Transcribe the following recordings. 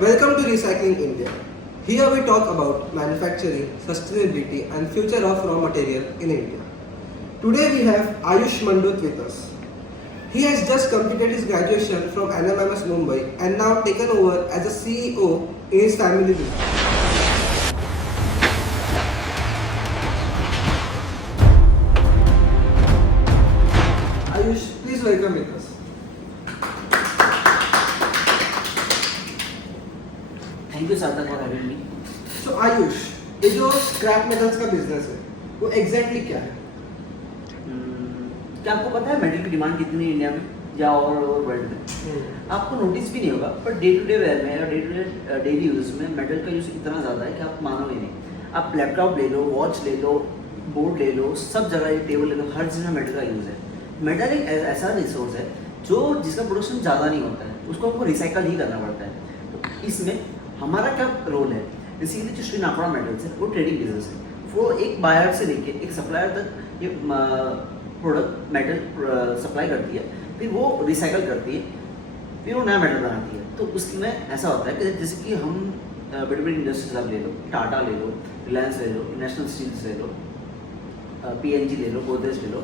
Welcome to Recycling India. Here we talk about manufacturing, sustainability and future of raw material in India. Today we have Ayush Mandut with us. He has just completed his graduation from NMMS Mumbai and now taken over as a CEO in his family business. Ayush, please welcome with us. Thank you Sarthak for having me. So Ayush, ये जो scrap metals का business है, वो exactly क्या है? क्या आपको पता है मेटल की डिमांड कितनी है इंडिया में या ऑल ओवर वर्ल्ड में? आपको नोटिस भी नहीं होगा, per day to day wear में या day to day daily use में मेटल का यूज इतना ज़्यादा है कि आप मानोगे नहीं। आप लैपटॉप ले लो, वॉच ले लो, बोर्ड ले लो, सब जगह टेबल ले लो, हर चीज़ में मेटल का यूज़ है। मेटल एक ऐसा रिसोर्स है जो जिसका प्रोडक्शन ज़्यादा नहीं होता है, उसको आपको रिसाइकल ही करना पड़ता है। तो इसमें हमारा क्या रोल है? बेसिकली जो श्री नाकोड़ा मेटल्स है वो ट्रेडिंग बिजनेस है। वो एक बायर से लेके एक सप्लायर तक ये प्रोडक्ट मेटल सप्लाई करती है, फिर वो रिसाइकल करती है, फिर वो नया मेटल बनाती है। तो उसमें ऐसा होता है कि जैसे कि हम बड़ी बड़ी इंडस्ट्रीज आप ले लो, टाटा ले लो, रिलायंस ले लो, नेशनल स्टील्स ले लो, PNG ले लो, गोदरेज ले लो,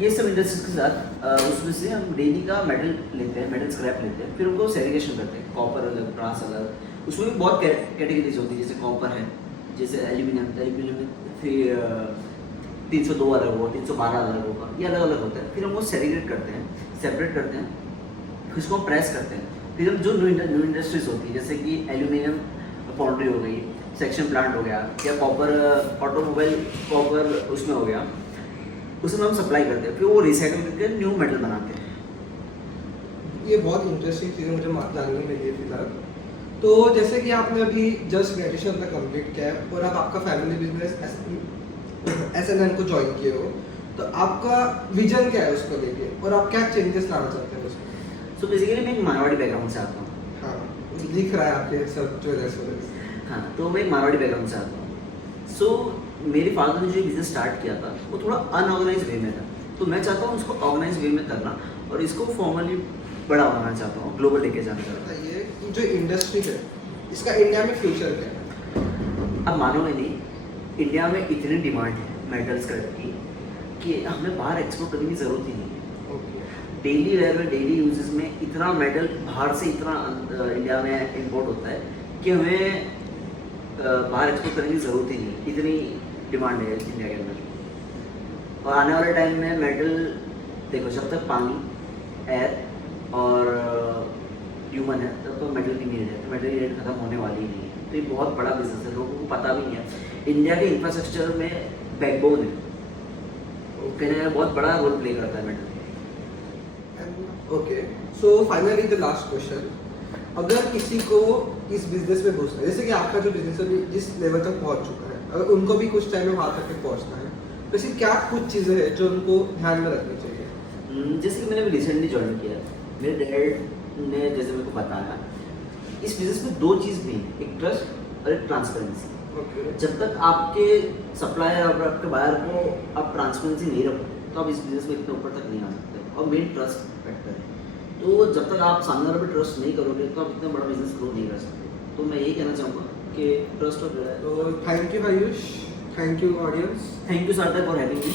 ये सब इंडस्ट्रीज के साथ उसमें से हम डेली का मेटल लेते हैं, मेटल स्क्रैप लेते हैं, फिर उनको सेग्रीगेशन करते हैं। कॉपर अलग, ब्रास अलग, उसमें भी बहुत कैटेगरीज होती है। जैसे कॉपर है, जैसे एल्यूमिनियम में फिर 302 अलग होगा, 312 अलग होगा, ये अलग अलग होता है। फिर हम वो सेग्रीगेट करते हैं, सेपरेट करते हैं, फिर उसको हम प्रेस करते हैं। फिर हम जो न्यू इंडस्ट्रीज होती है, जैसे कि एल्यूमिनियम फाउंड्री हो गई, सेक्शन प्लांट हो गया, या कॉपर ऑटोमोबाइल कॉपर उसमें हो गया, उसमें हम सप्लाई करते हैं, फिर वो रिसाइकल करके न्यू मेटल बनाते हैं। ये बहुत इंटरेस्टिंग चीज़ मुझे जानने में लगी फिलहाल। तो जैसे कि आपने अभी जस्ट ग्रेजुएशन तक कंप्लीट किया है और आप आपका फैमिली बिजनेस SNN को ज्वाइन किए हो, तो आपका विजन क्या है उसको लेके और आप क्या चेंजेस लाना चाहते हैं उसमें? सो बेसिकली मैं एक मारवाड़ी बैकग्राउंड से आता हूँ। हाँ, दिख रहा है आपके सब ज्वेलर्स। हाँ, तो मैं एक मारवाड़ी बैकग्राउंड से आता हूँ। सो मेरे फादर ने जो बिजनेस स्टार्ट किया था वो थोड़ा अनऑर्गेनाइज वे में था, तो मैं चाहता हूँ उसको ऑर्गेनाइज वे में करना और इसको फॉर्मली बड़ा बनाना चाहता हूँ, ग्लोबल लेके जाना चाहता हूँ। ये जो इंडस्ट्री है इसका इंडिया में फ्यूचर क्या है? अब मानोगे नहीं, इंडिया में इतनी डिमांड है मेटल स्क्रैप की कि हमें बाहर एक्सपोर्ट करने की ज़रूरत ही नहीं है। डेली वेयर में, डेली यूजेस में इतना मेटल बाहर से इतना इंडिया में इंपोर्ट होता है कि हमें बाहर एक्सपोर्ट करने की ज़रूरत ही नहीं, इतनी डिमांड है इंडिया के अंदर। और आने वाले टाइम में मेटल देखो, जब तक पानी, एयर और ह्यूमन है तब तो मेटल की नीड है, तो मेटल की नीड खत्म होने वाली ही नहीं है। तो ये बहुत बड़ा बिजनेस है, लोगों को पता भी नहीं है। इंडिया के इंफ्रास्ट्रक्चर में बैकबोन है, कहने बहुत बड़ा रोल प्ले करता है metal. Okay, so finally the last question, अगर किसी को इस बिजनेस में घुसना है, जैसे कि आपका जो बिजनेस अभी जिस लेवल तक पहुंच चुका है, अगर उनको भी कुछ टाइम में वहाँ तक पहुंचना है, तो ऐसी क्या कुछ चीज़ें हैं जो उनको ध्यान में रखनी चाहिए? जैसे कि मैंने अभी रिसेंटली ज्वाइन किया, मेरे डैड ने जैसे मेरे को बताया, इस बिजनेस में दो चीज़ भी हैं, एक ट्रस्ट और एक ट्रांसपेरेंसी। जब तक आपके सप्लायर और आपके बायर को आप ट्रांसपेरेंसी नहीं रखो तो आप इस बिजनेस में इतने ऊपर तक नहीं आ सकते। और मेन ट्रस्ट फैक्टर है, तो जब तक आप सामने वाले पे ट्रस्ट नहीं करोगे तो आप इतना बड़ा बिजनेस ग्रो नहीं कर सकते। तो मैं यही कहना चाहूँगा कि ट्रस्ट और। तो thank you Ayush, thank you audience, thank you Sarthak for having me.